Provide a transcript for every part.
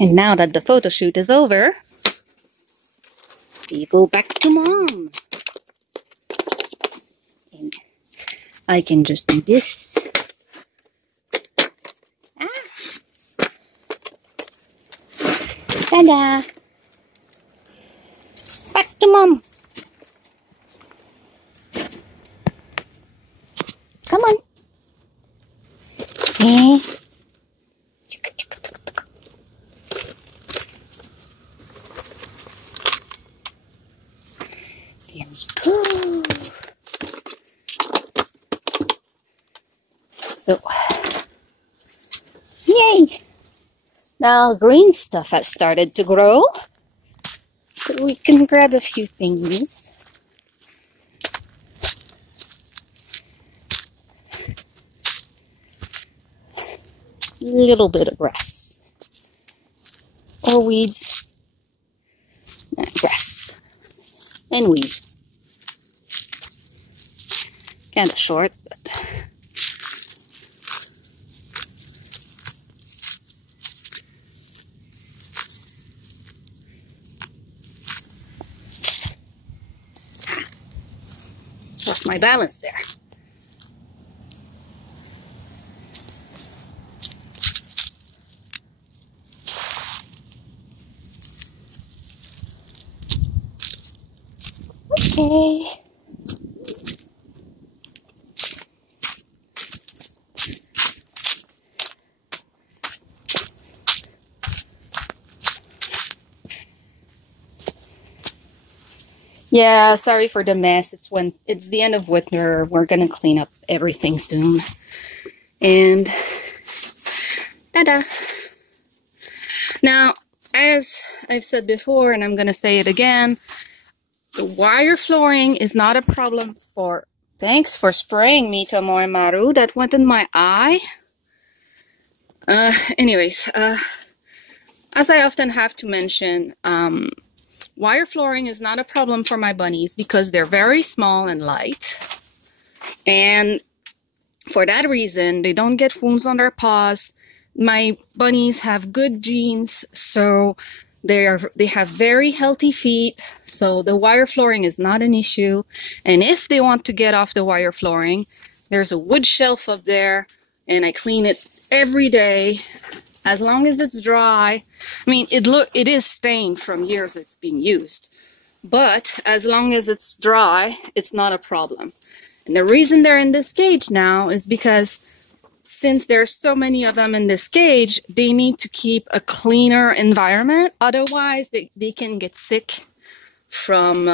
And now that the photo shoot is over, we go back to mom. And I can just do this. Ta-da! Back to mom. Come on. Eh. There we go. So, yay! Now green stuff has started to grow. So we can grab a few things. Little bit of grass. Or weeds. Grass. And weeds. Kind of short, but lost my balance there. Okay. Yeah, sorry for the mess. It's the end of winter. We're gonna clean up everything soon. And ta-da! Now, as I've said before, and I'm gonna say it again, the wire flooring is not a problem for... Thanks for spraying me, Tomoe Maru. That went in my eye. Anyways, as I often have to mention, wire flooring is not a problem for my bunnies because they're very small and light. And for that reason, they don't get wounds on their paws. My bunnies have good genes, so they have very healthy feet. So the wire flooring is not an issue. And if they want to get off the wire flooring, there's a wood shelf up there, and I clean it every day. As long as it's dry. I mean, it is stained from years it's been used, but as long as it's dry, it's not a problem. And the reason they're in this cage now is because since there's so many of them in this cage, they need to keep a cleaner environment. Otherwise, they can get sick from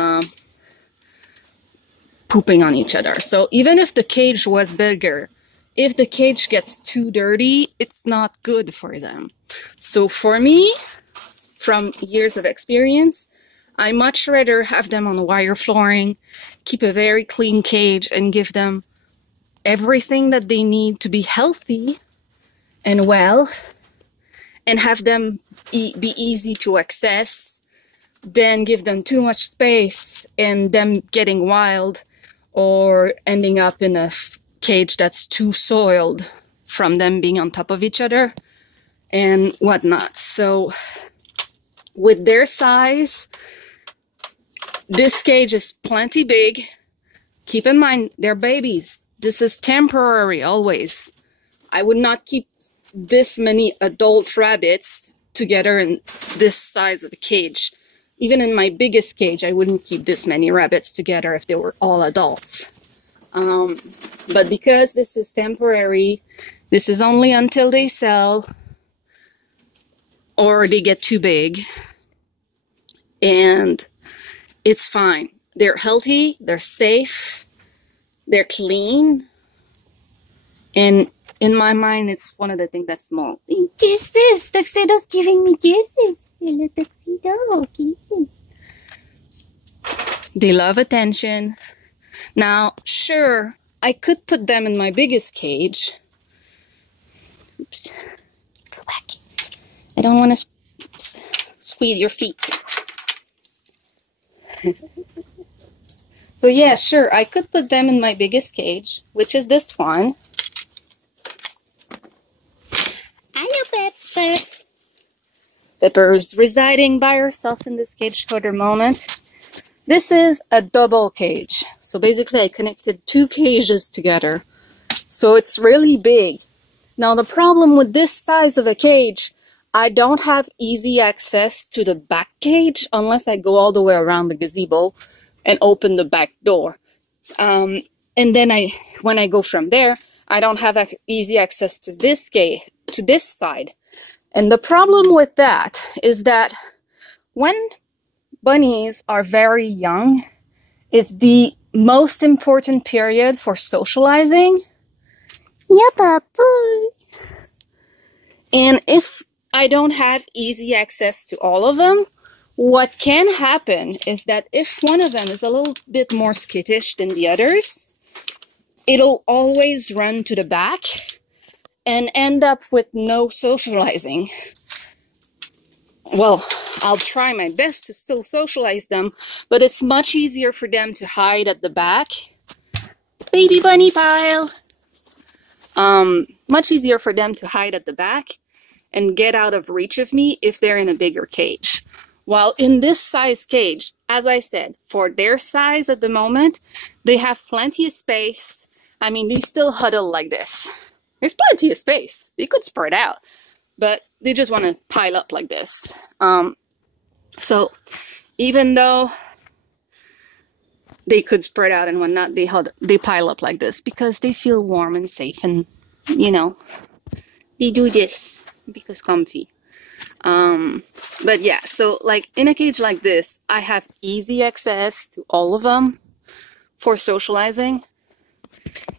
pooping on each other. So even if the cage was bigger, if the cage gets too dirty, it's not good for them. So for me, from years of experience, I much rather have them on wire flooring, keep a very clean cage, and give them everything that they need to be healthy and well, and have them be easy to access, than give them too much space and them getting wild or ending up in a cage that's too soiled from them being on top of each other and whatnot. So with their size, this cage is plenty big. Keep in mind, they're babies. This is temporary always. I would not keep this many adult rabbits together in this size of a cage. Even in my biggest cage, I wouldn't keep this many rabbits together if they were all adults. But because this is temporary, this is only until they sell or they get too big, and it's fine. They're healthy, they're safe, they're clean, and in my mind, it's one of the things that's more. Kisses! Tuxedo's giving me kisses! Hello, Tuxedo, kisses. They love attention. Now, sure, I could put them in my biggest cage. Oops. Go back. I don't want to squeeze your feet. So yeah, sure, I could put them in my biggest cage, which is this one. Hello, Pepper. Pepper's residing by herself in this cage for the moment. This is a double cage. So basically I connected two cages together. So it's really big. Now the problem with this size of a cage, I don't have easy access to the back cage unless I go all the way around the gazebo and open the back door. And then when I go from there, I don't have easy access to this cage, to this side. And the problem with that is that when bunnies are very young, it's the most important period for socializing. Yeah, Papa. And if I don't have easy access to all of them, what can happen is that if one of them is a little bit more skittish than the others, it'll always run to the back and end up with no socializing. Well, I'll try my best to still socialize them, but it's much easier for them to hide at the back. Baby bunny pile! Much easier for them to hide at the back and get out of reach of me if they're in a bigger cage. While in this size cage, as I said, for their size at the moment, they have plenty of space. I mean, they still huddle like this. There's plenty of space. They could spread out, but they just want to pile up like this. So even though they could spread out and whatnot, they pile up like this because they feel warm and safe, and you know, they do this because comfy. But yeah, so like in a cage like this, I have easy access to all of them for socializing,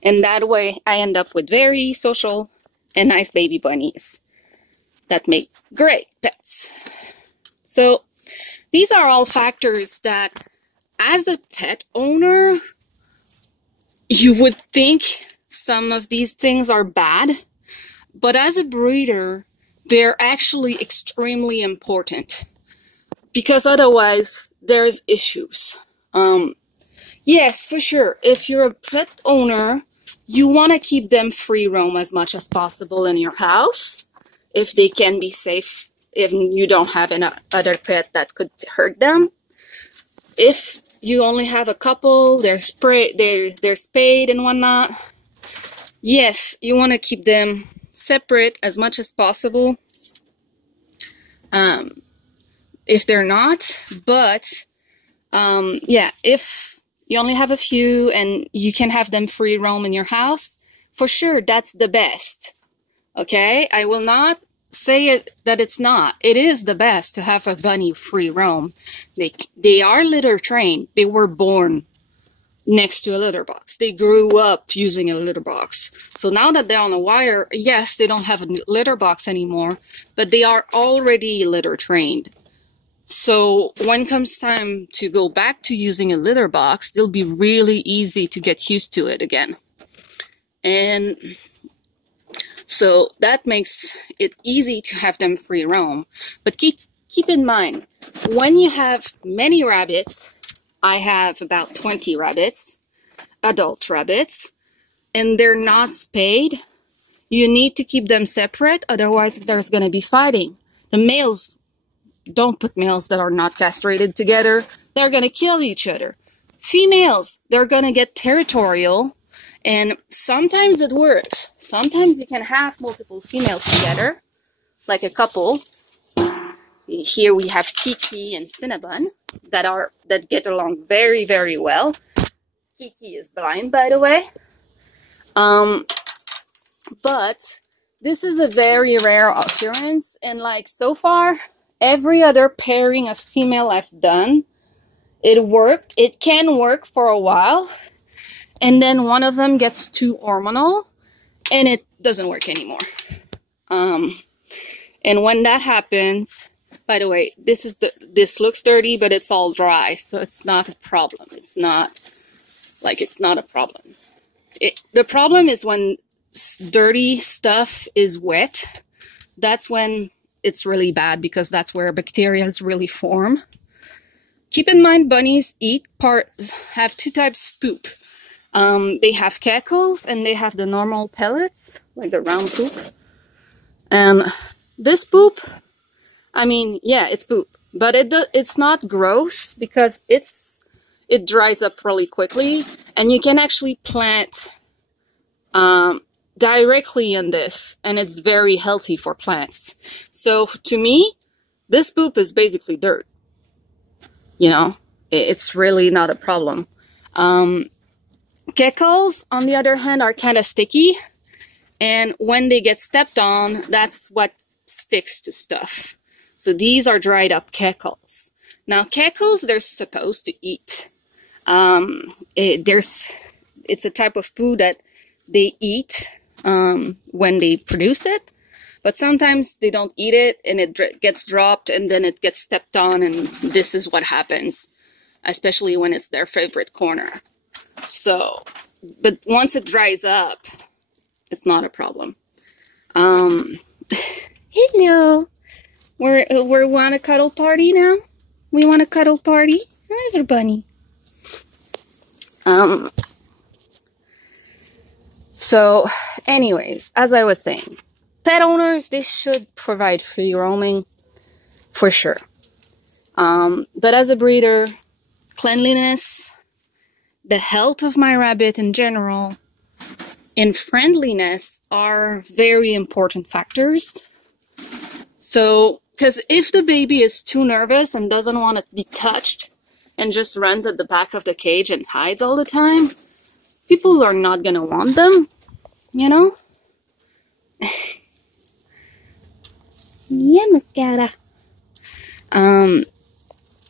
and that way I end up with very social and nice baby bunnies that make great pets. So these are all factors that as a pet owner, you would think some of these things are bad, but as a breeder, they're actually extremely important because otherwise there's issues. Yes, for sure. If you're a pet owner, you want to keep them free roam as much as possible in your house if they can be safe, if you don't have another pet that could hurt them. If you only have a couple, they're spayed and whatnot, yes, you want to keep them separate as much as possible. If they're not, but yeah, if you only have a few and you can have them free roam in your house, for sure, that's the best. Okay, I will not say that it's not. It is the best to have a bunny free roam. They are litter trained. They were born next to a litter box. They grew up using a litter box. So now that they're on a wire, yes, they don't have a litter box anymore, but they are already litter trained. So when comes time to go back to using a litter box, it'll be really easy to get used to it again. And so that makes it easy to have them free roam. But keep in mind, when you have many rabbits, I have about 20 rabbits, adult rabbits, and they're not spayed, you need to keep them separate, otherwise there's going to be fighting. The males, don't put males that are not castrated together. They're going to kill each other. Females, they're going to get territorial, and sometimes it works. Sometimes you can have multiple females together, like a couple. Here we have Kiki and Cinnabon that get along very, very well. Kiki is blind, by the way. But this is a very rare occurrence, and like so far, every other pairing of female I've done, it worked. It can work for a while, and then one of them gets too hormonal, and it doesn't work anymore. And when that happens, by the way, this looks dirty, but it's all dry, so it's not a problem. It's not a problem. The problem is when dirty stuff is wet. That's when it's really bad, because that's where bacteria really form. Keep in mind, bunnies have two types of poop. They have cackles and they have the normal pellets, like the round poop. And this poop, I mean, yeah, it's poop, but it's not gross because it dries up really quickly, and you can actually plant directly in this, and it's very healthy for plants. So to me, this poop is basically dirt. You know, it's really not a problem. Geckos, on the other hand, are kind of sticky, and when they get stepped on, that's what sticks to stuff. So these are dried up geckos. Now, geckos, they're supposed to eat. It's a type of poo that they eat when they produce it, but sometimes they don't eat it and it gets dropped and then it gets stepped on, and this is what happens, especially when it's their favorite corner. So, but once it dries up, it's not a problem. Hello. We want a cuddle party now? We want a cuddle party? Hi, everybunny. So, anyways, as I was saying, pet owners, they should provide free roaming for sure. But as a breeder, cleanliness, the health of my rabbit in general, and friendliness are very important factors. So, because if the baby is too nervous and doesn't want to be touched and just runs at the back of the cage and hides all the time, people are not going to want them, you know? Yeah, mascara.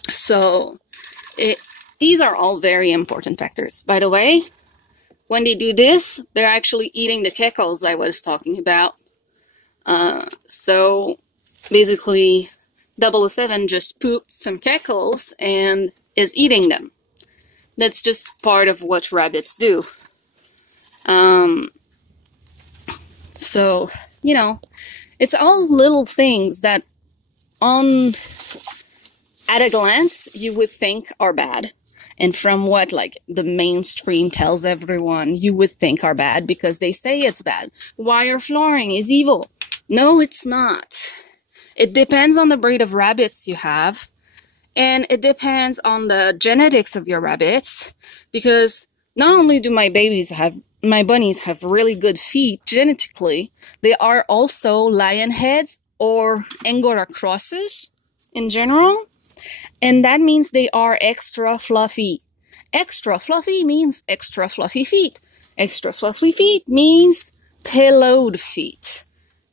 So, these are all very important factors. By the way, when they do this, they're actually eating the geckos I was talking about. So, basically, 007 just pooped some geckos and is eating them. That's just part of what rabbits do. So, you know, it's all little things that at a glance you would think are bad. And from what like the mainstream tells everyone, you would think are bad because they say it's bad. Wire flooring is evil. No, it's not. It depends on the breed of rabbits you have. And it depends on the genetics of your rabbits. Because not only do my bunnies have really good feet genetically, they are also lion heads or Angora crosses in general. And that means they are extra fluffy. Extra fluffy means extra fluffy feet. Extra fluffy feet means pillowed feet.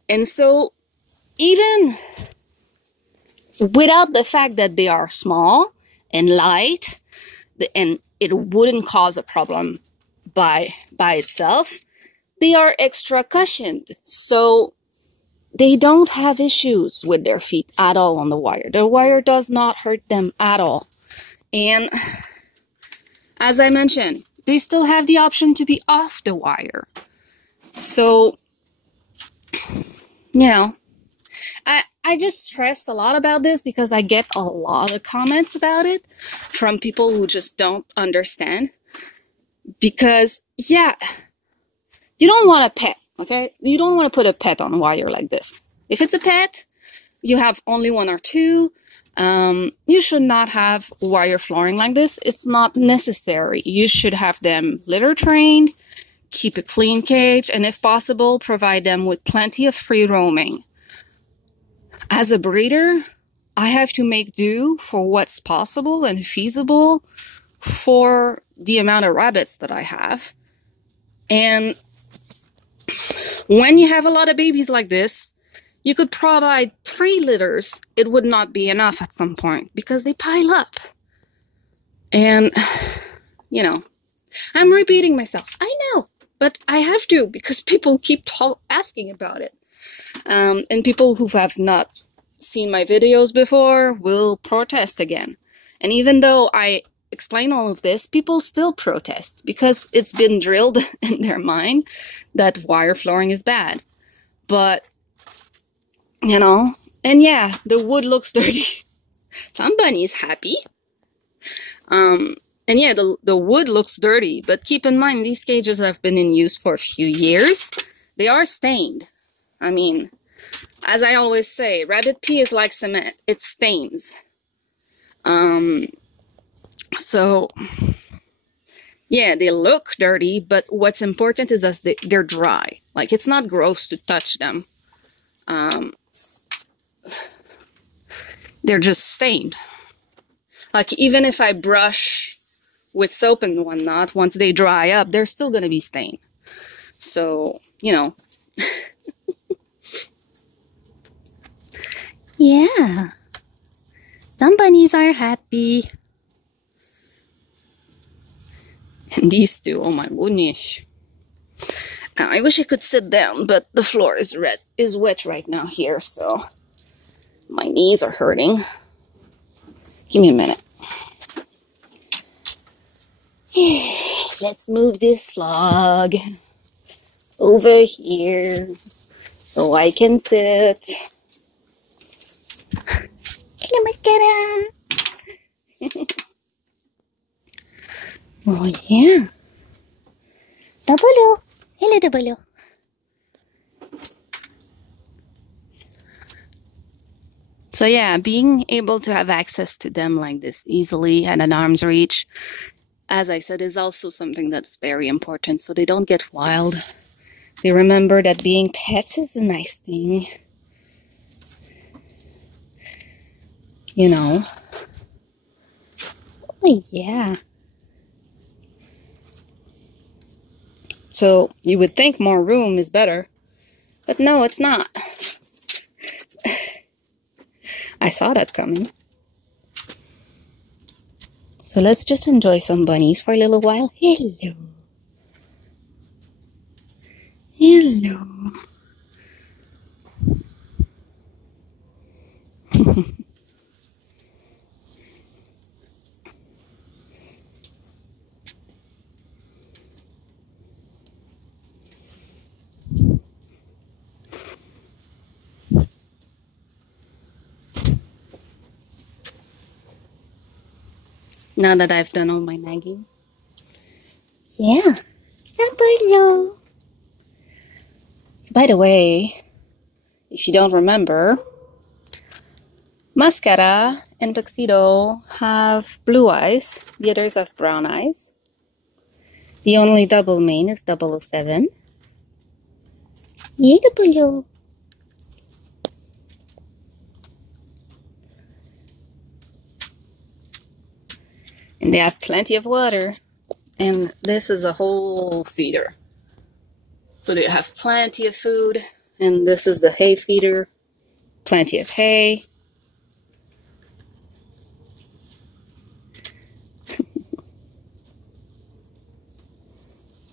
And so, even without the fact that they are small and light, and it wouldn't cause a problem by itself, they are extra cushioned. So, they don't have issues with their feet at all on the wire. The wire does not hurt them at all. And as I mentioned, they still have the option to be off the wire. So, you know, I just stress a lot about this because I get a lot of comments about it from people who just don't understand. Because, yeah, you don't want a pet. Okay, you don't want to put a pet on wire like this. If it's a pet, you have only one or two. You should not have wire flooring like this. It's not necessary. You should have them litter trained, keep a clean cage, and if possible, provide them with plenty of free roaming. As a breeder, I have to make do for what's possible and feasible for the amount of rabbits that I have. And when you have a lot of babies like this, you could provide 3 litters. It would not be enough at some point because they pile up. And, you know, I'm repeating myself. I know, but I have to because people keep asking about it. And people who have not seen my videos before will protest again. And even though I explain all of this, people still protest because it's been drilled in their mind that wire flooring is bad. But, you know, and yeah, the wood looks dirty. Some bunnies happy. And yeah, the wood looks dirty, but keep in mind these cages have been in use for a few years. They are stained. I mean, as I always say, rabbit pee is like cement. It stains. So yeah, they look dirty, but what's important is that they're dry. Like, it's not gross to touch them. They're just stained. Like, even if I brush with soap and whatnot, once they dry up, they're still gonna be stained. So, you know. Yeah. Some bunnies are happy. And these two, oh my goodness. Now, I wish I could sit down, but the floor is wet right now here, so my knees are hurting. Give me a minute. Let's move this log over here so I can sit. Hello, mascara. Oh, yeah. Double. Hello, Double. So yeah, being able to have access to them like this easily at an arm's reach, as I said, is also something that's very important, so they don't get wild. They remember that being pets is a nice thing. You know. Oh, yeah. So you would think more room is better, but no, it's not. I saw that coming. So let's just enjoy some bunnies for a little while. Hello. Hello. Now that I've done all my nagging. Yeah. Hello. So by the way, if you don't remember, Mascara and Tuxedo have blue eyes. The others have brown eyes. The only double main is 007. Yeah, Double. And they have plenty of water. And this is a whole feeder. So they have plenty of food. And this is the hay feeder. Plenty of hay.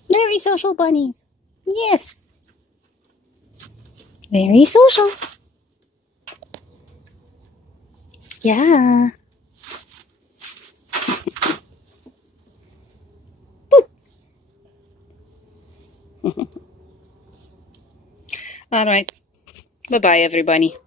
Very social bunnies. Yes. Very social. Yeah. All right. Bye-bye, everybody.